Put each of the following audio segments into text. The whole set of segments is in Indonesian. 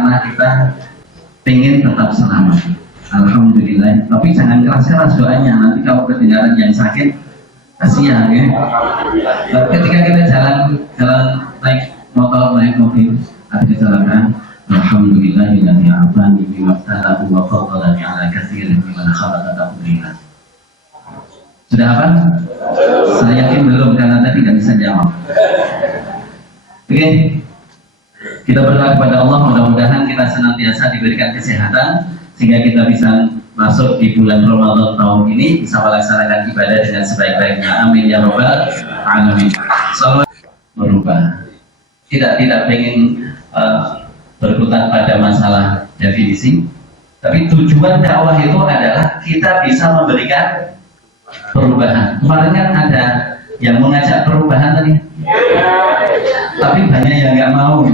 karena kita pengen tetap selamat. Alhamdulillah. Tapi jangan keras-keras doanya. Nanti kalau kedengaran yang sakit, kasihan ya. Ketika kita jalan naik motor, naik mobil, ada kecelakaan. Alhamdulillahilladzi afani bima ibtalahu wa faddalani ala katsirin mimman khalaqa tafdila. Sudah apa? Saya yakin belum karena tadi tidak bisa jawab. Oke. Kita berdoa kepada Allah, mudah-mudahan kita senantiasa diberikan kesehatan sehingga kita bisa masuk di bulan Ramadan tahun ini bisa melaksanakan ibadah dengan sebaik-baiknya. Amin ya rabbal alamin. Selalu berubah. Tidak pengen berkutat pada masalah definisi, tapi tujuan dakwah itu adalah kita bisa memberikan perubahan. Kemarin kan ada yang mengajak perubahan tadi, tapi banyak yang nggak mau.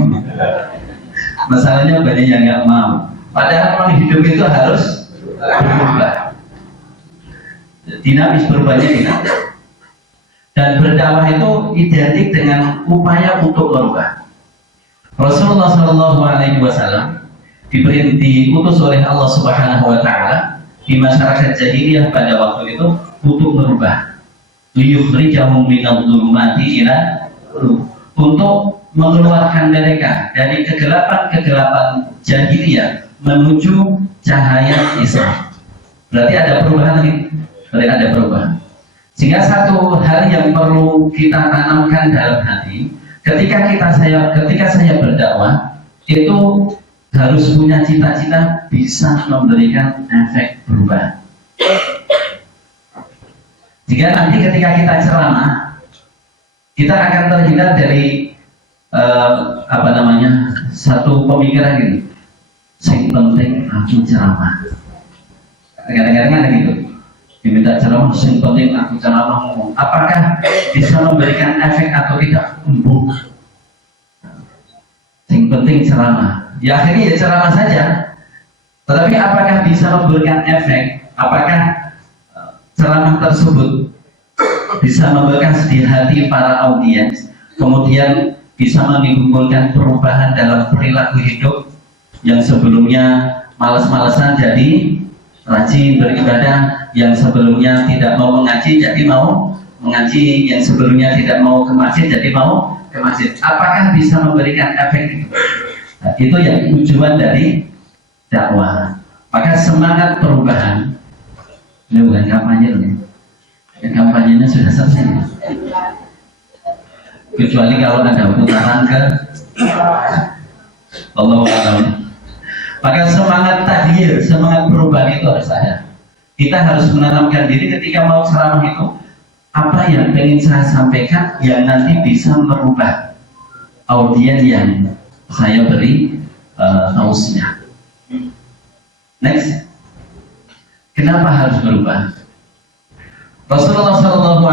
Masalahnya banyak yang nggak mau. Padahal orang hidup itu harus berubah. Dinamis, berubahnya dinamis. Dan berdakwah itu identik dengan upaya untuk merubah. Rasulullah SAW diutus oleh Allah Subhanahu Wa Taala di masyarakat jahiliyah pada waktu itu untuk merubah, liyukhrijahum minadh dhulumati ila nur, untuk mengeluarkan mereka dari kegelapan jahiliyah menuju cahaya Islam. Berarti ada perubahan ini, berarti ada perubahan. Sehingga satu hal yang perlu kita tanamkan dalam hati, ketika saya berdakwah itu harus punya cita-cita bisa memberikan efek perubahan. Jika nanti ketika kita ceramah, kita akan terhindar dari satu pemikiran ini. Yang penting aku ceramah. Kadang-kadang ada gitu. Diminta ceramah, yang penting aku ceramah ngomong. Apakah bisa memberikan efek atau tidak? Yang penting ceramah. Ya akhirnya ya ceramah saja. Tetapi apakah bisa memberikan efek? Apakah ceramah tersebut bisa membekas di hati para audiens, kemudian bisa menimbulkan perubahan dalam perilaku hidup yang sebelumnya malas-malasan jadi rajin beribadah, yang sebelumnya tidak mau mengaji jadi mau mengaji, yang sebelumnya tidak mau ke masjid jadi mau ke masjid. Apakah bisa memberikan efek itu? Nah, itu yang tujuan dari dakwah. Maka semangat perubahan ini bukan kampanye loh. Ya, kampanyenya sudah selesai. Kecuali kalau ada putaran ke Allah Ta'ala. Maka semangat tahyir, semangat perubahan itu harus ada. Kita harus menanamkan diri ketika mau ceramah itu, apa yang ingin saya sampaikan yang nanti bisa merubah audiens yang saya beri tausiah. Next, kenapa harus berubah? Rasulullah SAW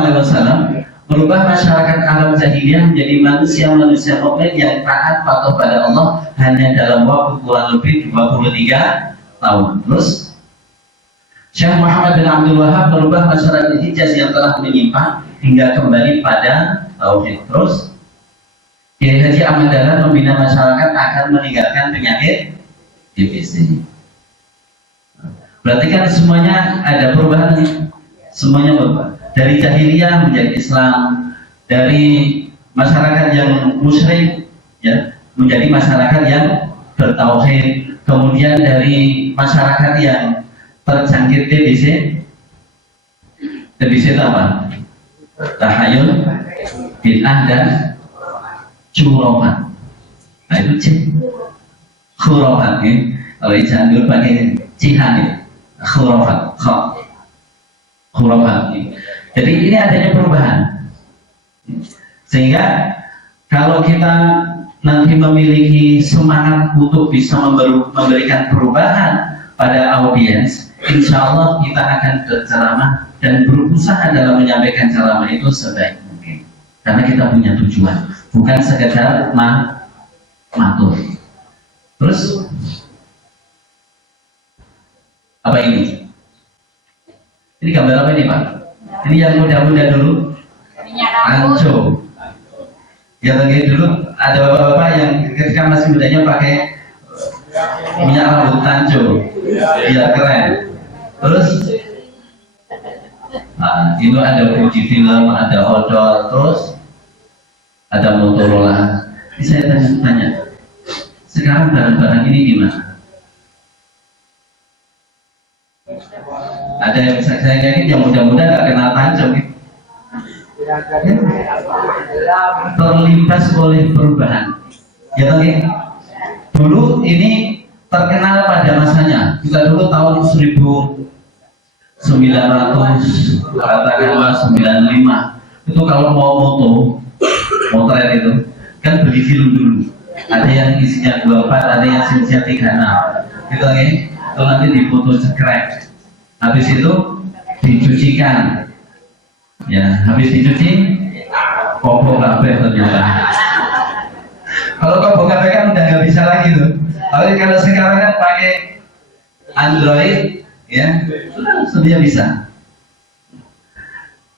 merubah masyarakat Arab jahiliyah menjadi manusia mukmin yang taat patuh pada Allah hanya dalam waktu kurang lebih 23 tahun. Terus Syekh Muhammad bin Abdul Wahab merubah masyarakat Hijaz yang telah menyimpang hingga kembali pada tauhid. Terus Kiai Haji Ahmad Dahlan membina masyarakat akan meninggalkan penyakit DBC. Berarti kan semuanya ada perubahan nih. Semuanya berubah. Dari jahiliyah menjadi Islam, dari masyarakat yang musyrik ya menjadi masyarakat yang bertauhid, kemudian dari masyarakat yang terjangkit DBC. DBC itu apa? Tahayul, bid'ah dan curofat. Nah itu khurafat ya. Kalau jangan pakai cihan ya. Khurafat. Khurafat. Jadi ini adanya perubahan. Sehingga kalau kita nanti memiliki semangat untuk bisa memberikan perubahan pada audiens, insya Allah kita akan berceramah dan berusaha dalam menyampaikan ceramah itu sebaik mungkin. Karena kita punya tujuan, bukan sekedar matur. Terus apa ini? Ini gambar apa ini Pak? Ini yang muda-muda dulu, Anco. Yang lagi dulu ada bapak-bapak yang ketika masih mudanya pakai punya rambut tanjung, biar keren. Terus itu ada Fuji Film, ada odol, terus ada Motorola. Ini saya tanya, sekarang barang-barang ini gimana? Ada yang saya yakin yang muda-muda nggak kenal tanjung, terlintas oleh perubahan. Ya kan? Dulu ini terkenal pada masanya. Kita dulu tahun 1900 katakanlah 95 itu kalau mau motret itu kan beli film dulu. Ada yang isinya 24, ada yang isinya 36. Gitu kan? Itu nanti difoto cekrek. Habis itu dicucikan. Ya, habis dicuci kopong kabeh ternyata. Kalau kopong kabeh kan udah nggak bisa lagi tuh. Kalau sekarang kan pakai Android, ya sudah bisa.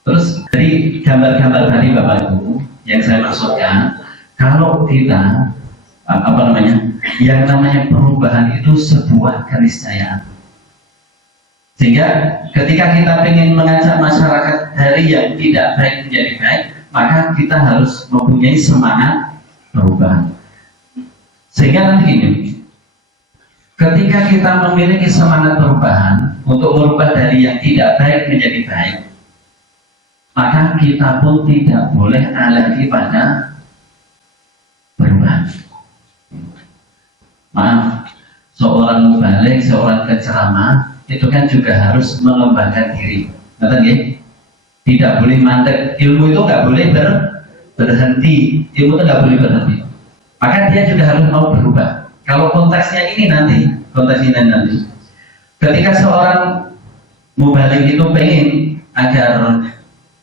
Terus dari gambar-gambar tadi Bapak Ibu yang saya maksudkan, kalau kita yang namanya perubahan itu sebuah keniscayaan. Sehingga ketika kita ingin mengajak masyarakat dari yang tidak baik menjadi baik, maka kita harus mempunyai semangat perubahan. Sehingga nanti ini, ketika kita memiliki semangat perubahan untuk merubah dari yang tidak baik menjadi baik, maka kita pun tidak boleh alergi pada perubahan. Maaf, seorang mubalik, seorang penceramah itu kan juga harus mengembangkan diri. Ngerti ya? Tidak boleh mandek. Ilmu itu nggak boleh berhenti. Ilmu itu nggak boleh berhenti. Maka dia juga harus mau berubah. Kalau konteksnya ini nanti, ketika seorang mubalik itu pengen agar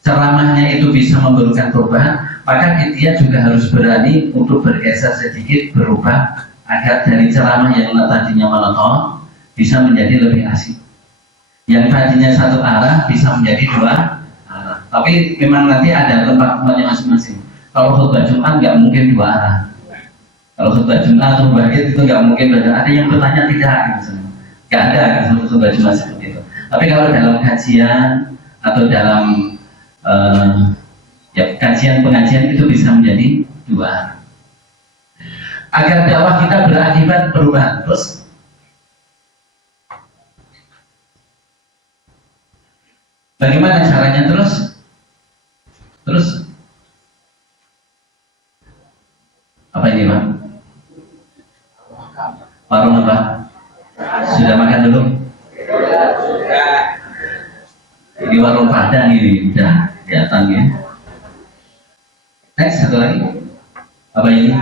ceramahnya itu bisa memberikan perubahan, maka dia juga harus berani untuk bergeser sedikit, berubah agar dari ceramah yang tadinya monoton bisa menjadi lebih asik. Yang tadinya satu arah bisa menjadi dua arah. Tapi memang nanti ada tempat-tempatnya masing-masing. Kalau khutbah Jumat nggak mungkin dua arah. Kalau khutbah Jumat atau bangkit itu nggak mungkin ada yang bertanya tidak, nggak ada khutbah Jumat seperti itu. Tapi kalau dalam kajian atau dalam kajian pengajian itu bisa menjadi dua arah. Agar dakwah kita berakibat perubahan. Terus bagaimana caranya? Terus apa ini Pak? Warung apa? Sudah makan dulu? Ini warung Padang ini udah kelihatan ya. Next satu lagi apa ini?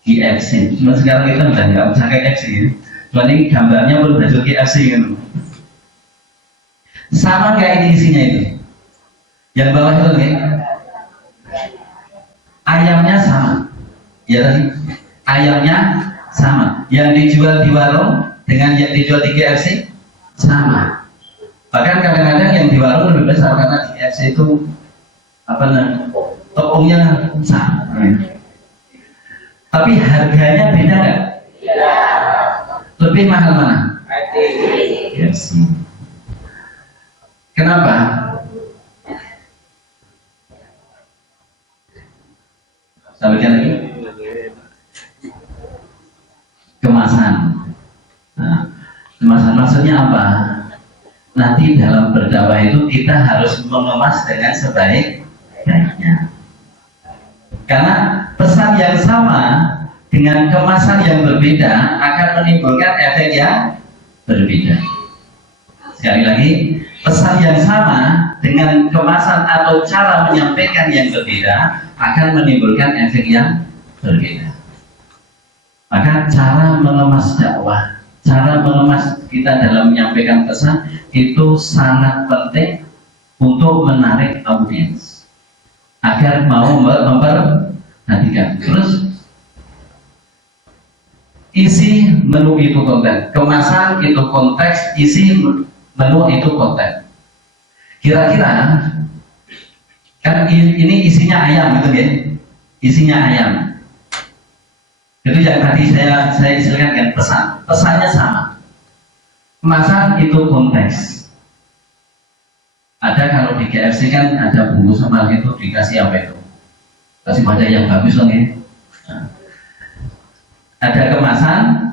KFC. Cuma sekarang kita udah nggak usah KFC ya. Cuma ini gambarnya pun baju KFC kan. Sama kayak ini isinya itu. Yang bawah itu nih, ayamnya sama. Ya tadi, ayamnya sama. Yang dijual di warung dengan yang dijual di KFC sama. Bahkan kadang-kadang yang di warung lebih besar karena di KFC itu tepungnya sama. Tapi harganya beda nggak? Lebih mahal mana? KFC. Kenapa? Sampaikan lagi. Kemasan. Nah, kemasan maksudnya apa? Nanti dalam berdakwah itu kita harus mengemas dengan sebaik-baiknya. Karena pesan yang sama dengan kemasan yang berbeda akan menimbulkan efek yang berbeda. Sekali lagi, pesan yang sama dengan kemasan atau cara menyampaikan yang berbeda akan menimbulkan efek yang berbeda. Maka cara mengemas dakwah, cara mengemas kita dalam menyampaikan pesan itu sangat penting untuk menarik audiens agar mau memperhatikan. Terus isi menu itu konten, kemasan itu konteks, isi menu itu konten. Kira-kira kan ini isinya ayam gitu ya, isinya ayam. Itu yang tadi saya istilahkan kan pesan. Pesannya sama. Kemasan itu konteks. Ada kalau di KFC kan ada bungkus sama itu dikasih apa itu? Kasih pada yang bagus dong ya. Nah, ada kemasan,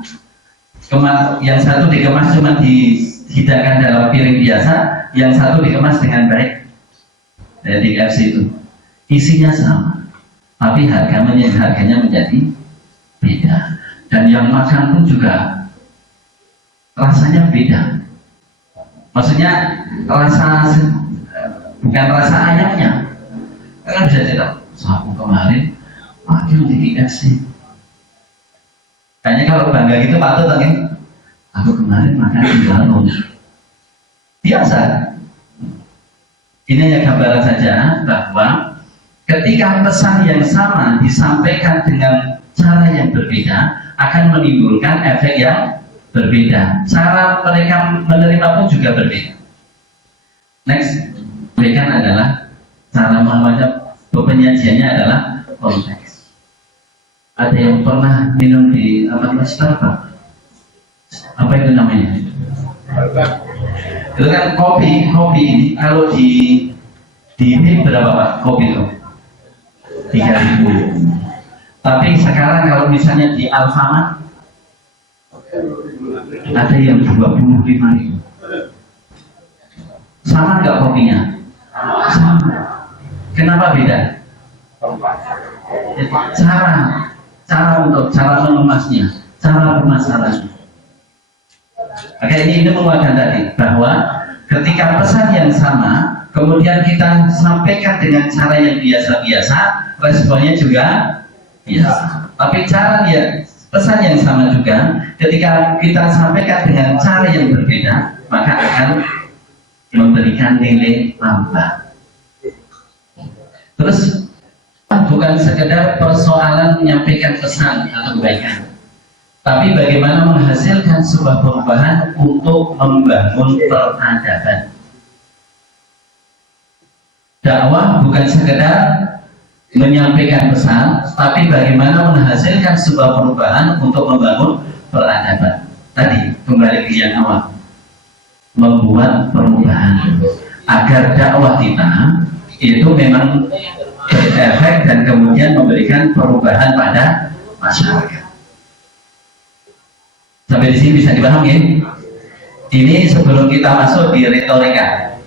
yang satu dikemas cuma dihidangkan dalam piring biasa, yang satu dikemas dengan baik. Di KFC itu isinya sama, tapi harganya menjadi beda, dan yang makan pun juga rasanya beda. Maksudnya bukan rasa ayamnya. Kan bisa cerita, aku kemarin makan di KFC. Kayaknya kalau bangga gitu patut kan? Aku kemarin makan di Lalu. Biasa. Ini hanya gambaran saja bahwa ketika pesan yang sama disampaikan dengan cara yang berbeda akan menimbulkan efek yang berbeda. Cara mereka menerima pun juga berbeda. Next, berikan adalah cara membaca penyajiannya adalah konteks. Ada yang pernah minum di Starbucks? Apa itu namanya? Itu kan kopi ini kalau di berapa Pak kopi itu? 3.000. Tapi sekarang kalau misalnya di Alfamart ada yang 25.000. Sama nggak kopinya? Sama. Kenapa beda? Cara mengemasnya, cara pemasarannya. Oke, ini menguatkan tadi bahwa ketika pesan yang sama kemudian kita sampaikan dengan cara yang biasa-biasa, responnya juga biasa. Tapi pesan yang sama juga ketika kita sampaikan dengan cara yang berbeda, maka akan memberikan nilai tambah. Terus bukan sekedar persoalan menyampaikan pesan atau kebaikan, tapi bagaimana menghasilkan sebuah perubahan untuk membangun peradaban. Dakwah bukan sekedar menyampaikan pesan, tapi bagaimana menghasilkan sebuah perubahan untuk membangun peradaban. Tadi kembali ke yang awal, membuat perubahan agar dakwah kita itu memang berefek dan kemudian memberikan perubahan pada masyarakat. Sampai di sini bisa dipahami? Ini sebelum kita masuk di retorika.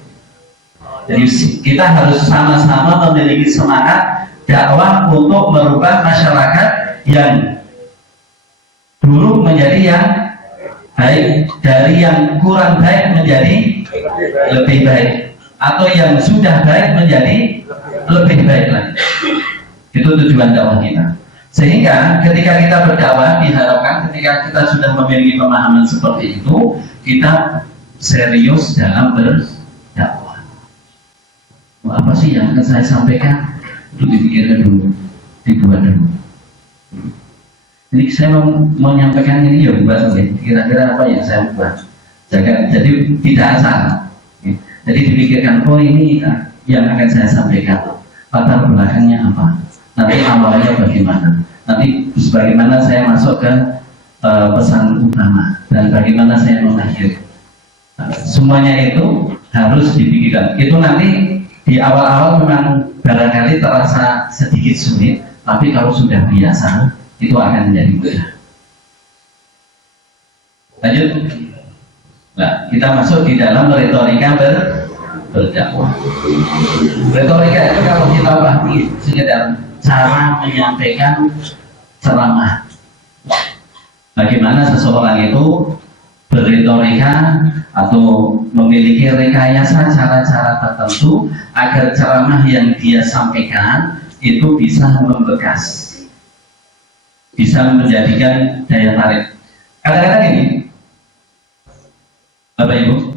Jadi kita harus sama-sama memiliki semangat dakwah untuk merubah masyarakat yang buruk menjadi yang baik, dari yang kurang baik menjadi lebih baik, atau yang sudah baik menjadi lebih baik lagi. Itu tujuan dakwah kita. Sehingga ketika kita berdakwah, diharapkan ketika kita sudah memiliki pemahaman seperti itu, kita serius dalam berdakwah. Apa sih yang akan saya sampaikan? Itu dipikirkan dulu, dibuat dulu. Jadi saya mau menyampaikan ini ya buat kira-kira apa yang saya buat. Jadi tidak asal. Jadi dipikirkan, oh ini yang akan saya sampaikan, latar belakangnya apa, nanti awalnya bagaimana, nanti bagaimana saya masuk ke pesan utama, dan bagaimana saya mengakhiri. Semuanya itu harus dipikirkan. Itu nanti di awal-awal memang barangkali terasa sedikit sulit, tapi kalau sudah biasa itu akan menjadi mudah. Lanjut. Nah, kita masuk di dalam retorika berdakwah. Retorika itu kalau kita pahami sekedar cara menyampaikan ceramah. Bagaimana seseorang itu berretorika atau memiliki rekayasa cara-cara tertentu agar ceramah yang dia sampaikan itu bisa membekas, bisa menjadikan daya tarik. Kadang-kadang ini, Bapak Ibu,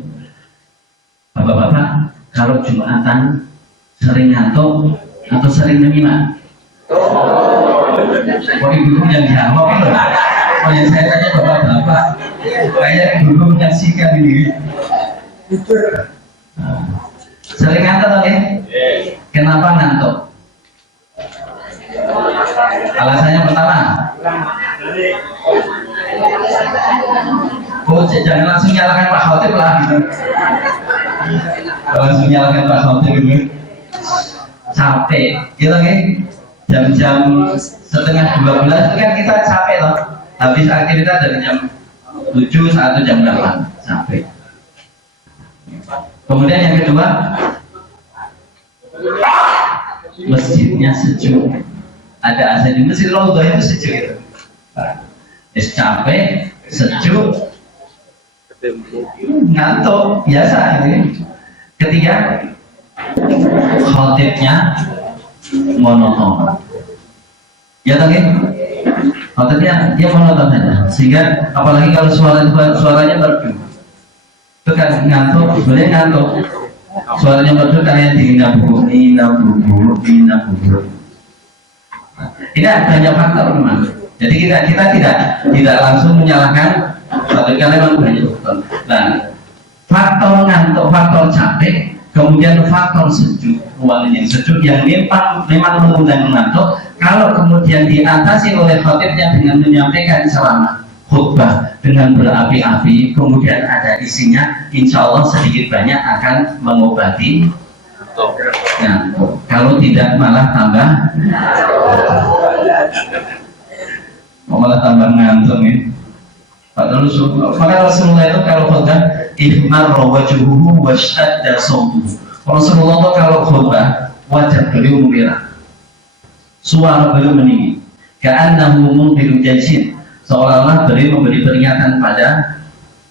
Bapak-bapak, kalau Jumatan sering ngantuk atau sering menyimak? Oh, ibu yang jawab loh. Oh, yang saya tanya Bapak-bapak, kayak ibu menyaksikan ini. Sering ngantuk oke? Kenapa ngantuk? Alasannya pertama, Oh, jangan langsung nyalakan Pak Khotib lah gitu. Langsung nyalakan Pak Khotib gitu. Capek, gitu kan? Jam-jam setengah 12 itu kan kita capek loh. Habis aktivitas dari jam 7 atau jam 8, capek. Kemudian yang kedua, masjidnya sejuk. Ada AC di masjid Raudhah itu sejuk itu. Capek, sejuk, ngantuk, biasa ini. Ketiga, khotibnya monoton. Ya tadi, khotibnya dia monoton saja. Sehingga apalagi kalau suaranya merdu, itu kan ngantuk, sebenarnya ngantuk. Suaranya merdu kayak dihina bubuk. Ini banyak faktor memang. Jadi kita tidak langsung menyalahkan tapi karena memang banyak faktor. Nah, faktor ngantuk, faktor capek, kemudian faktor sejuk, ruangan yang sejuk yang memang mengundang ngantuk. Kalau kemudian diatasi oleh khotibnya dengan menyampaikan ceramah khutbah dengan berapi-api, kemudian ada isinya, insya Allah sedikit banyak akan mengobati ngantuk. Kalau tidak malah tambah ngantuk nih. Padahal Rasulullah itu kalau khutbah ihmar wajhuhu washtadda sawtuhu. Rasulullah itu kalau khutbah wajah beliau merah, suara beliau meninggi, ka'annahu mundiru jaisin, seolah-olah beliau memberi peringatan pada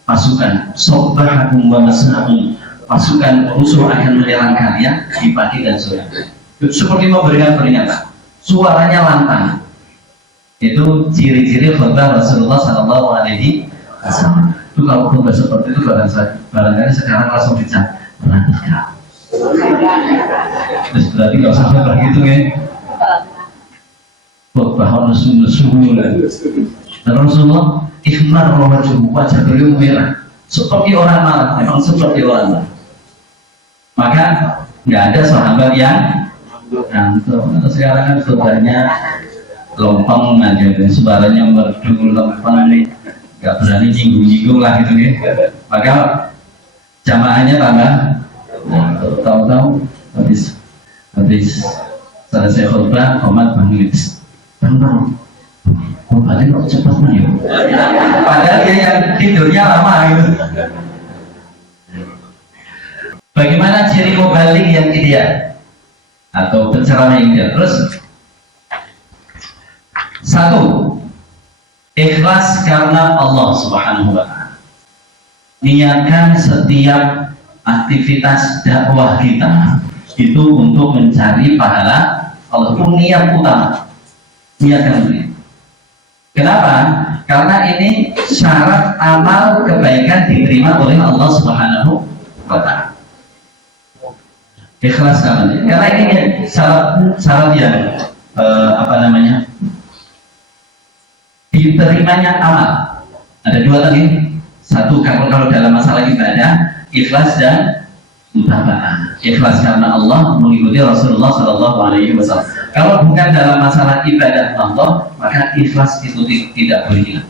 pasukan. Sabbahakum wa masahum, pasukan musuh akan menyerang kalian di pagi dan sore. Seperti memberikan peringatan, suaranya lantang. Itu ciri-ciri khutbah Rasulullah SAW. Itu kalau khutbah seperti itu barangkali sekarang langsung bisa perhatikan. Terus berarti nggak usah khutbah gitu ya. Khutbah Rasulullah. Dan Rasulullah ikhmar wajah beliau merah, seperti orang marah, memang seperti orang marah. Maka nggak ada sahabat yang ngantuk. Sekarang kan khutbahnya lompong aja, suaranya merdu, lempeng nih, nggak berani nyinggung-nyinggung lah gitu nih. Maka jamaahnya tambah, tahu-tahu habis selesai khutbah, komat bangun, khutbahnya kok cepat nih. Padahal dia yang tidurnya lama gitu. Bagaimana ciri mubalik yang ideal atau penceramah yang ideal? Terus satu, ikhlas karena Allah Subhanahu wa Ta'ala. Niatkan setiap aktivitas dakwah kita itu untuk mencari pahala Allah. Itu niat utama. Niatkan itu. Kenapa? Karena ini syarat amal kebaikan diterima oleh Allah Subhanahu wa Ta'ala. Ikhlas karena ini syarat yang diterimanya amal. Ada dua tadi. Satu, kalau dalam masalah ibadah, ikhlas dan mutaba'ah. Ikhlas karena Allah, mengikuti Rasulullah SAW. Kalau bukan dalam masalah ibadah Allah, maka ikhlas itu tidak boleh hilang.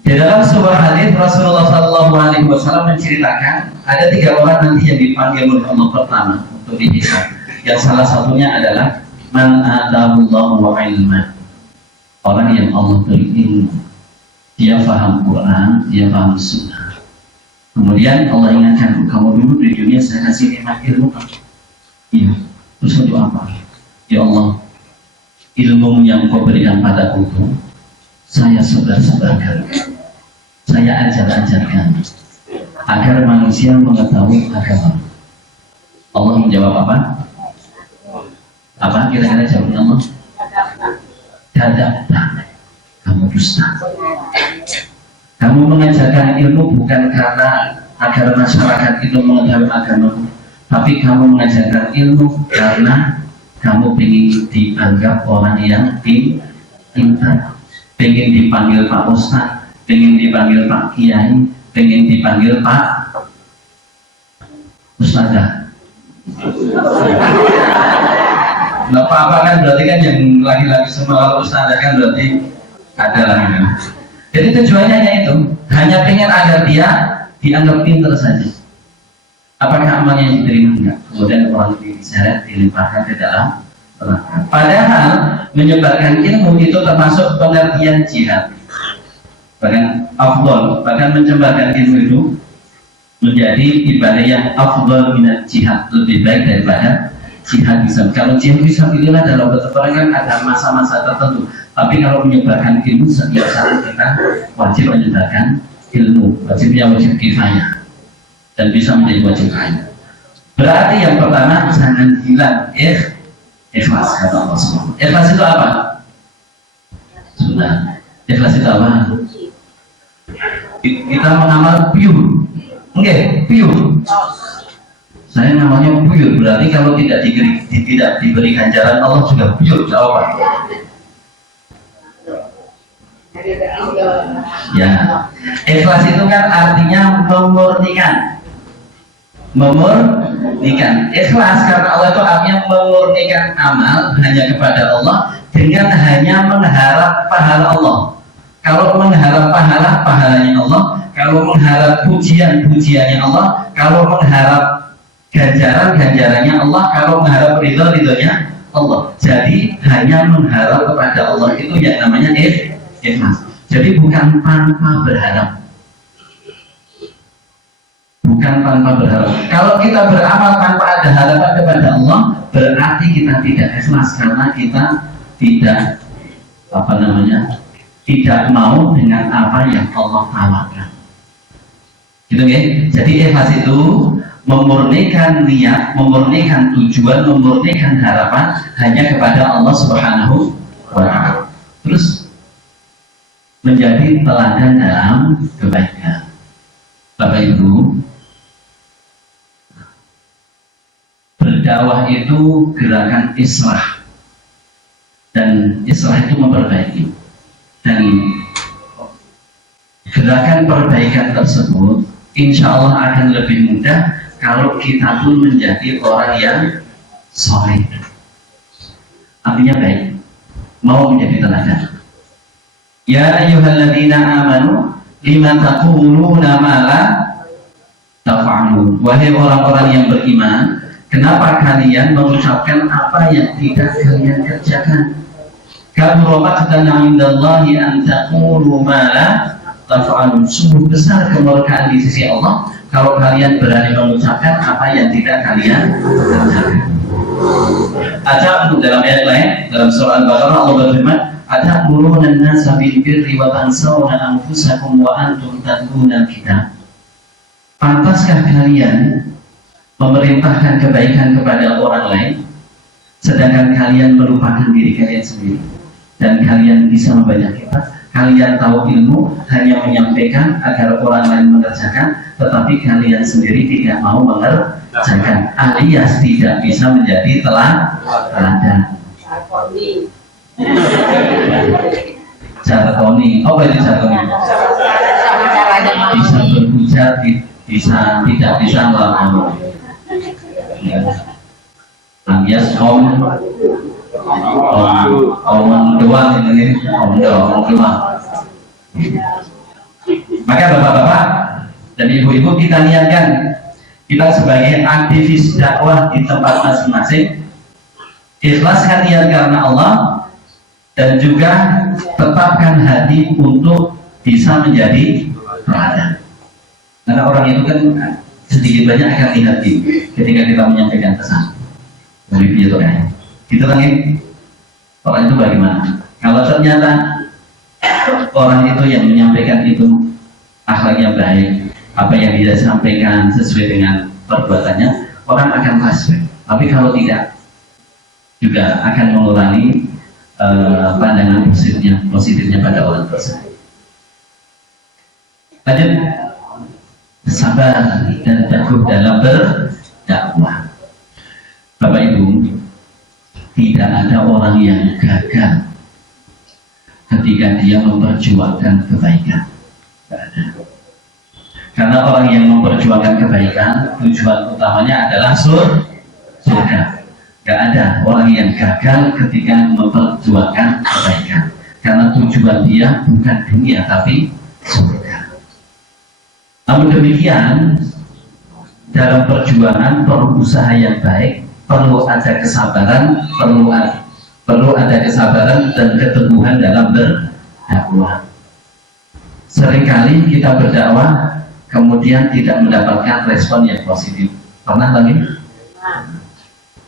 Di dalam sebuah hadis Rasulullah SAW menceritakan ada 3 orang nanti yang dipanggil oleh Allah pertama untuk dihisab. Yang salah satunya adalah man atahullahu wa ilman. Orang yang Allah beri ilmu, dia paham Quran, dia paham Sunnah. Kemudian Allah ingatkan, kamu dulu di dunia saya kasih nikmat ilmu. Iya, terus itu apa? Ya Allah, ilmu yang kau berikan padaku itu saya sebar-sebarkan, saya ajar-ajarkan agar manusia mengetahui agama. Allah menjawab apa? Apa kira-kira jawabnya Allah? Kadang kamu dusta. Kamu mengajarkan ilmu bukan karena agar masyarakat itu mengetahui agama, tapi kamu mengajarkan ilmu karena kamu ingin dianggap orang yang pintar, ingin dipanggil Pak Ustaz, ingin dipanggil Pak Kiai, ingin dipanggil Pak Ustadzah. nggak apa-apa kan, berarti kan yang laki-laki semua kalau ustazah kan berarti ada lah kan. Jadi tujuannya hanya itu, hanya pengen agar dia dianggap pintar saja. Apakah amalnya yang diterima? Enggak. Kemudian orang diseret, dilimpahkan ke dalam neraka. Padahal menyebarkan ilmu itu termasuk pengertian jihad. Bahkan afdol, bahkan menyebarkan ilmu itu menjadi ibadah yang afdol minat jihad, lebih baik daripada jihad bisa. Kalau jihad bisa pilihlah dalam peperangan ada masa-masa tertentu. Tapi kalau menyebarkan ilmu setiap saat kita wajib menyebarkan ilmu, wajibnya wajib kifayah dan bisa menjadi wajib kaya. Berarti yang pertama jangan hilang ikhlas kata Allah SWT. Ikhlas itu apa? Sudah. Ikhlas itu apa? Kita mengamal pure. Oke, pure. Saya namanya pure, berarti kalau tidak diberi ganjaran Allah juga pure jawaban. Ya, ikhlas itu kan artinya memurnikan. Memurnikan. Ikhlas karena Allah itu artinya memurnikan amal hanya kepada Allah dengan hanya mengharap pahala Allah. Kalau mengharap pahala, pahalanya Allah. Kalau mengharap pujian, pujiannya Allah. Kalau mengharap ganjaran, ganjarannya Allah. Kalau mengharap ridho, ridhonya Allah. Jadi hanya mengharap kepada Allah itu yang namanya ikhlas. Jadi bukan tanpa berharap. Bukan tanpa berharap. Kalau kita beramal tanpa ada harapan kepada Allah, berarti kita tidak ikhlas karena kita tidak tidak mau dengan apa yang Allah tawarkan. Gitu ya. Jadi ikhlas itu memurnikan niat, memurnikan tujuan, memurnikan harapan hanya kepada Allah Subhanahu wa Ta'ala. Terus menjadi teladan dalam kebaikan. Bapak Ibu, berdakwah itu gerakan islah, dan islah itu memperbaiki. Dan gerakan perbaikan tersebut insya Allah akan lebih mudah kalau kita pun menjadi orang yang soleh, artinya baik, mau menjadi teladan. Ya ayyuhalladzina amanu lima taquluna ma la taf'alun. Wahai orang-orang yang beriman, kenapa kalian mengucapkan apa yang tidak kalian kerjakan? Kabura maqtan 'indallahi an taqulu ma la taf'alun. Sungguh besar kemurkaan di sisi Allah kalau kalian berani mengucapkan apa yang tidak kalian kerjakan. Ada dalam ayat lain, dalam surah Al-Baqarah Allah berfirman, "Atamuruna an-nasa bil birri wa tansawna anfusakum wa antum tatluna al-kitab." Pantaskah kalian memerintahkan kebaikan kepada orang lain sedangkan kalian melupakan diri kalian sendiri, dan kalian bisa membaca kitab, kalian tahu ilmu, hanya menyampaikan agar orang lain mengerjakan, tetapi kalian sendiri tidak mau mengerjakan, alias tidak bisa menjadi teladan. Jargoni, apa itu jargoni? Bisa berbicara, bisa tidak bisa melakukan. Alias om doang ini, om doang. Maka bapak-bapak dan ibu-ibu, kita niatkan kita sebagai aktivis dakwah di tempat masing-masing, ikhlaskan niat karena Allah, dan juga tetapkan hati untuk bisa menjadi teladan. Karena orang itu kan sedikit banyak akan lihat ketika kita menyampaikan pesan. Begitu kan? Gitu kan ini? Orang itu bagaimana? Kalau ternyata orang itu yang menyampaikan itu akhlaknya baik, apa yang dia sampaikan sesuai dengan perbuatannya, orang akan respect. Tapi kalau tidak, juga akan mengurangi pandangan positifnya pada orang tersebut. Lanjut, sabar dan teguh dalam berdakwah. Bapak Ibu, tidak ada orang yang gagal ketika dia memperjuangkan kebaikan. Tidak ada. Karena orang yang memperjuangkan kebaikan, tujuan utamanya adalah surga. Gak ada orang yang gagal ketika memperjuangkan kebaikan, karena tujuan dia bukan dunia tapi surga. Namun demikian, dalam perjuangan perlu usaha yang baik, perlu ada kesabaran, perlu ada kesabaran dan keteguhan dalam berdakwah. Seringkali kita berdakwah kemudian tidak mendapatkan respon yang positif. Pernah lagi?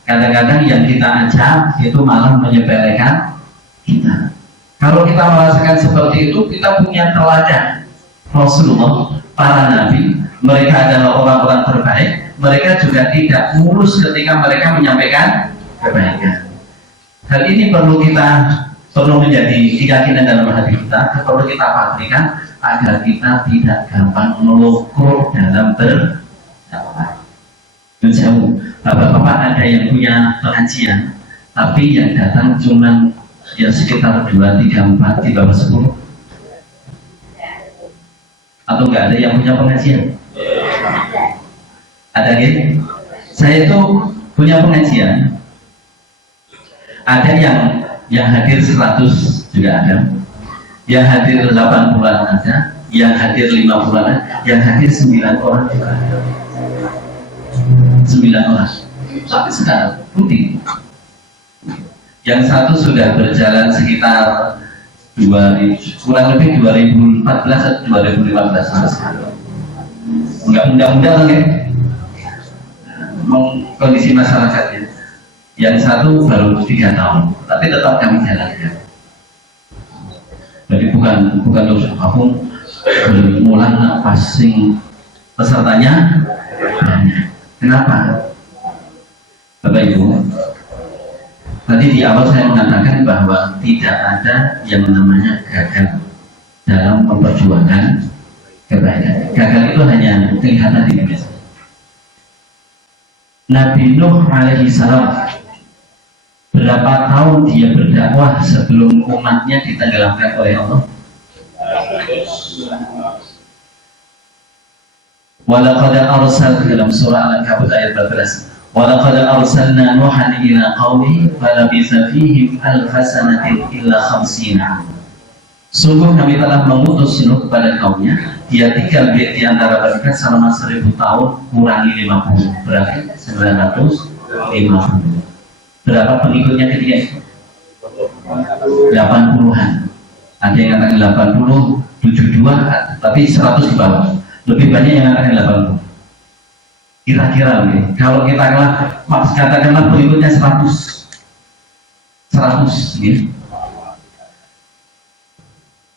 Kadang-kadang yang kita ajak itu malah menyepelekan kita. Kalau kita merasakan seperti itu, kita punya teladan Rasulullah, para nabi, mereka adalah orang-orang terbaik. Mereka juga tidak mulus ketika mereka menyampaikan kebaikan. Hal ini perlu menjadi keyakinan dalam hati kita, perlu kita pastikan agar kita tidak gampang melukur dalam berdakwah. Jauh, bapak-bapak ada yang punya pengajian, tapi yang datang cuma ya sekitar 2, 3, 4 di bawah 10. Atau nggak ada yang punya pengajian? Ada gitu? Saya itu punya pengajian. Ada yang hadir 100 juga ada, yang hadir 80-an ada, yang hadir 50-an ada, yang hadir 9 orang juga ada. 9 orang sampai sekarang rutin. Yang satu sudah berjalan sekitar kurang lebih 2014 atau 2015 sampai sekarang. Enggak mudah-mudah kan ya? Kondisi masyarakatnya. Yang satu baru 3 tahun, tapi tetap kami jalankan. Jadi bukan terus aku bermulang passing pesertanya banyak. Kenapa? Bapak Ibu, tadi di awal saya mengatakan bahwa tidak ada yang namanya gagal dalam memperjuangkan kebaikan. Gagal itu hanya kelihatan di dunia. Nabi Nuh alaihi salam, berapa tahun dia berdakwah sebelum umatnya ditenggelamkan oleh Allah? Walaqad arsalna dalam surah Al-Ankabut ayat 14. Walaqad arsalna Nuhan ila qaumi falabitha fihim alfa sanatin illa 50 'am. Sungguh kami telah mengutus Nuh kepada kaumnya, dia tinggal di antara mereka selama 1000 tahun kurangi 50, berarti 950. Berapa pengikutnya ketika itu? 80-an. Ada yang katakan 80, 72, tapi 100 di bawah. Lebih banyak yang akan 80. Kira-kira nih, kalau kita katakanlah pengikutnya 100 gitu.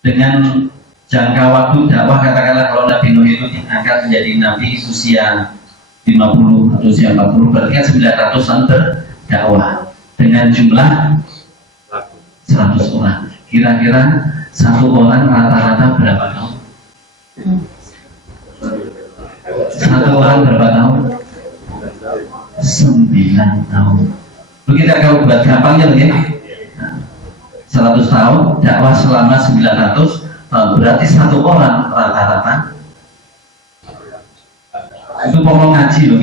Dengan jangka waktu dakwah, katakanlah kalau Nabi Nuh itu diangkat menjadi nabi usia 50 atau usia 40, berarti kan 900-an berdakwah dengan jumlah 100 orang. Kira-kira satu orang rata-rata berapa tahun? Satu orang berapa tahun? 9 tahun. Begitu kalau buat gampangnya begini, 100 tahun dakwah selama 900 tahun, berarti satu orang rata-rata itu pokok ngaji loh,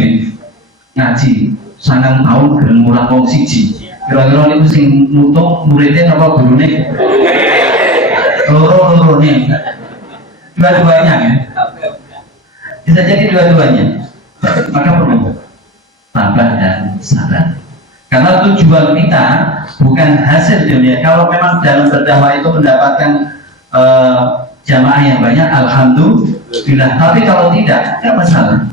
ngaji sangat tahun geremurah wong siji. Kira-kira itu sing nutup muridnya apa gurunya? Loro-loro nih, dua-duanya ya. Bisa jadi dua-duanya. Maka perlu tabah dan sabar. Karena tujuan kita bukan hasil dunia. Kalau memang dalam berdakwah itu mendapatkan jamaah yang banyak, alhamdulillah. Tapi kalau tidak, tidak masalah.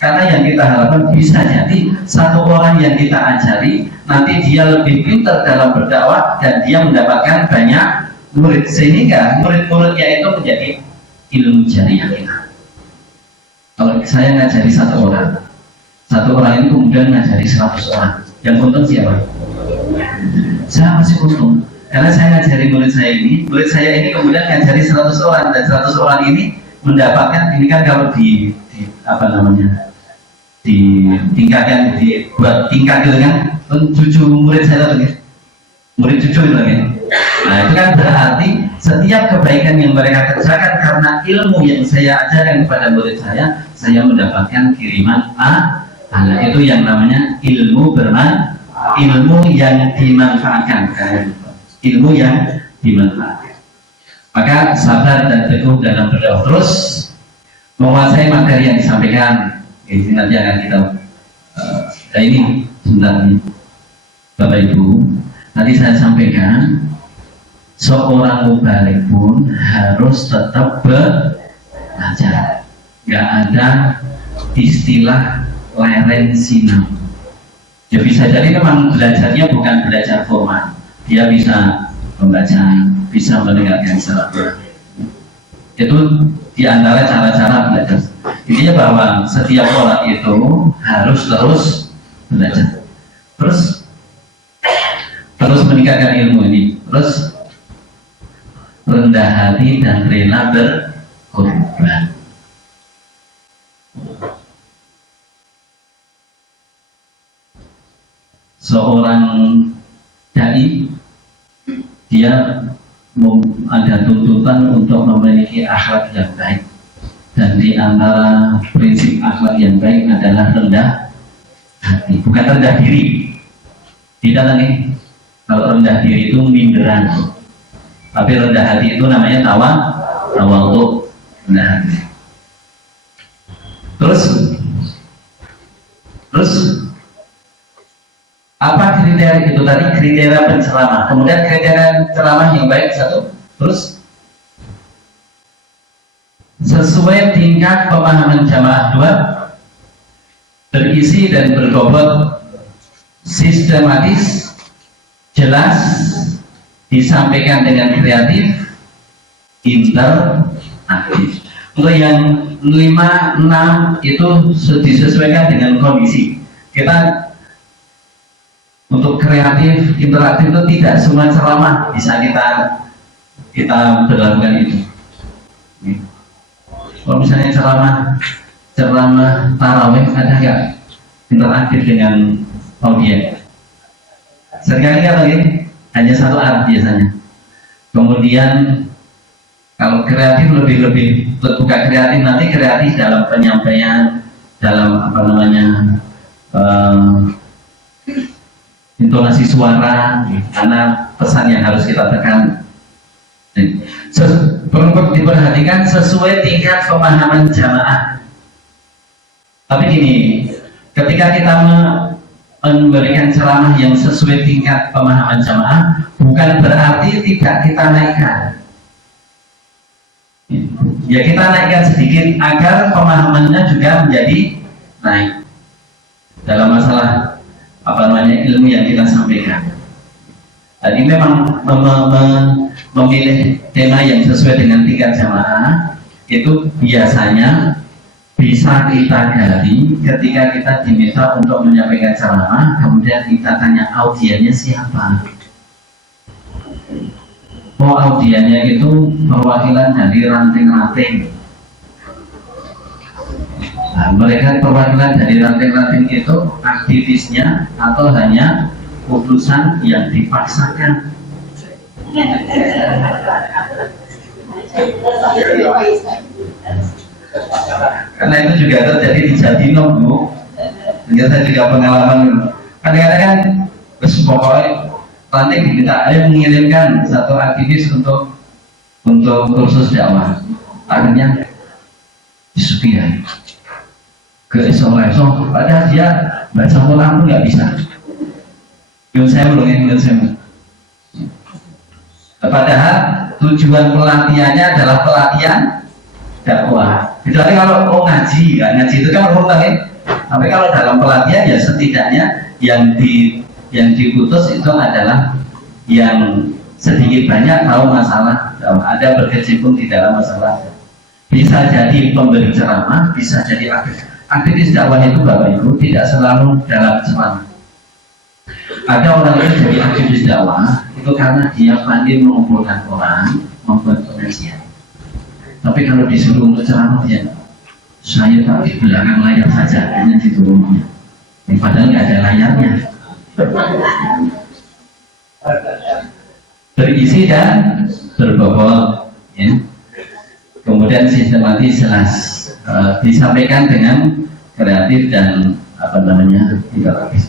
Karena yang kita harapkan bisa jadi satu orang yang kita ajari nanti dia lebih pintar dalam berdakwah dan dia mendapatkan banyak murid, sehingga murid-muridnya itu menjadi ilmu jariah kita. Kalau saya ngajari satu orang ini kemudian ngajari 100 orang, yang untung siapa? Saya masih untung, karena saya ngajari murid saya ini kemudian ngajari 100 orang, dan 100 orang ini mendapatkan, ini kan kalau di apa namanya, ditingkatkan, dibuat tingkat gitu kan, cucu murid saya tadi, murid cucu itu kan. Nah itu kan berarti setiap kebaikan yang mereka kerjakan karena ilmu yang saya ajarkan kepada murid saya mendapatkan kiriman pahala. Itu yang namanya ilmu bermanfaat. ilmu yang dimanfaatkan, ilmu yang dimanfaatkan. Maka sabar dan teguh dalam berdakwah, terus menguasai materi yang disampaikan. Ini nanti akan kita ini sebentar Bapak Ibu, tadi saya sampaikan seorang mubalik pun harus tetap belajar. Nggak ada istilah lereng sinau. Ya bisa jadi memang belajarnya bukan belajar formal, dia bisa membaca, bisa mendengarkan secara. Itu diantara cara-cara belajar. Intinya bahwa setiap orang itu harus terus belajar, terus meningkatkan ilmu ini, terus rendah hati dan rela berkorban. Seorang dai dia ada tuntutan untuk memiliki akhlak yang baik, dan di antara prinsip akhlak yang baik adalah rendah hati, bukan rendah diri. Tidak lagi, kalau rendah diri itu minderan, tapi rendah hati itu namanya tawadhu, rendah hati. Terus apa kriteria itu tadi? Kriteria penceramah, kemudian kriteria ceramah yang baik satu, terus sesuai tingkat pemahaman jamaah dua, berisi dan berbobot, sistematis, jelas, disampaikan dengan kreatif, interaktif. Untuk yang 5, 6 itu disesuaikan dengan kondisi. Kita untuk kreatif, interaktif itu tidak semua ceramah bisa kita berlakukan itu. Kalau misalnya ceramah tarawih, ada nggak interaktif dengan audiens? Seringkali kan lagi hanya satu arah biasanya. Kemudian kalau kreatif lebih bukan kreatif, nanti kreatif dalam penyampaian, dalam apa namanya intonasi suara, karena pesan yang harus kita tekan. Perlu diperhatikan sesuai tingkat pemahaman jamaah. Tapi gini, ketika kita memberikan ceramah yang sesuai tingkat pemahaman jamaah, bukan berarti tidak kita naikkan. Ya kita naikkan sedikit agar pemahamannya juga menjadi naik dalam masalah apa namanya ilmu yang kita sampaikan. Tadi memang memilih tema yang sesuai dengan tingkat jamaah itu biasanya bisa kita gali ketika kita diminta untuk menyampaikan ceramah, kemudian kita tanya audiennya siapa. Oh, audiennya itu perwakilan dari ranting-ranting. Nah, mereka perwakilan dari ranting-ranting itu aktivisnya atau hanya utusan yang dipaksakan. Karena itu juga terjadi di Jatinong, Bu. Saya juga pengalaman. Kadang-kadang kan pokoknya ranting diminta ayo mengirimkan satu aktivis untuk kursus dakwah. Akhirnya disupiai ke esok-esok, padahal dia baca Quran pun nggak bisa. Padahal tujuan pelatihannya adalah pelatihan dakwah. Kecuali kalau ngaji, ya, ngaji itu kan berhubungan. Tapi kalau dalam pelatihan ya setidaknya yang diputus itu adalah yang sedikit banyak tahu masalah, ada berkecimpung di dalam masalah. Bisa jadi pemberi ceramah, bisa jadi aktivis dakwah itu Bapak Ibu tidak selalu dalam ceramah. Ada orang yang jadi aktivis dakwah itu karena dia pandai mengumpulkan orang, membuat pengajian. Tapi kalau disuruh untuk ceramah ya saya tak di belakang layar saja, hanya di rumahnya. Padahal nggak ada layarnya. Berisi dan berbobot, ya. Kemudian sistematis, jelas, disampaikan dengan kreatif dan apa namanya interaktif.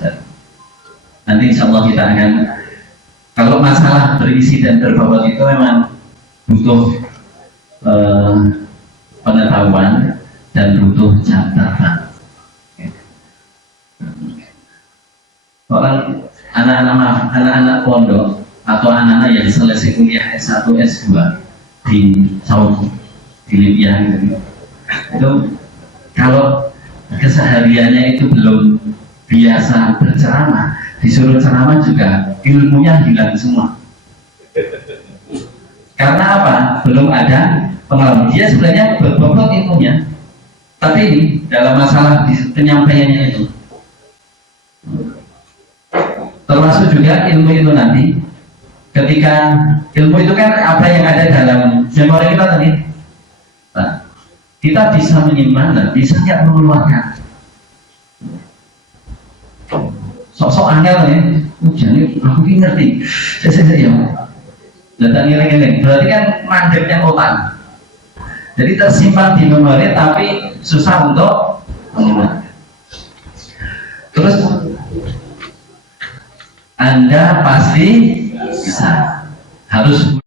Nanti insya Allah kita akan, kalau masalah berisi dan berbobot itu memang butuh pengetahuan dan butuh jam terbang. Orang anak-anak pondok atau anak-anak yang selesai kuliah S1, S2 di Saudi, di Libya gitu, itu kalau kesehariannya itu belum biasa berceramah, disuruh ceramah juga ilmunya hilang semua. Karena apa? Belum ada pengalaman. Dia sebenarnya berbobot ilmunya, tapi ini dalam masalah penyampaiannya itu, termasuk juga ilmu itu nanti, ketika ilmu itu kan apa yang ada dalam memori kita tadi, nah, kita bisa menyimpan dan bisa nggak mengeluarkan. Sok-sok angel ya, jadi aku ini ngerti, saya ya, datang ngiling-ngiling, berarti kan mandeknya otak, jadi tersimpan di memori tapi susah untuk mengeluarkan. Terus Anda pasti bisa, harus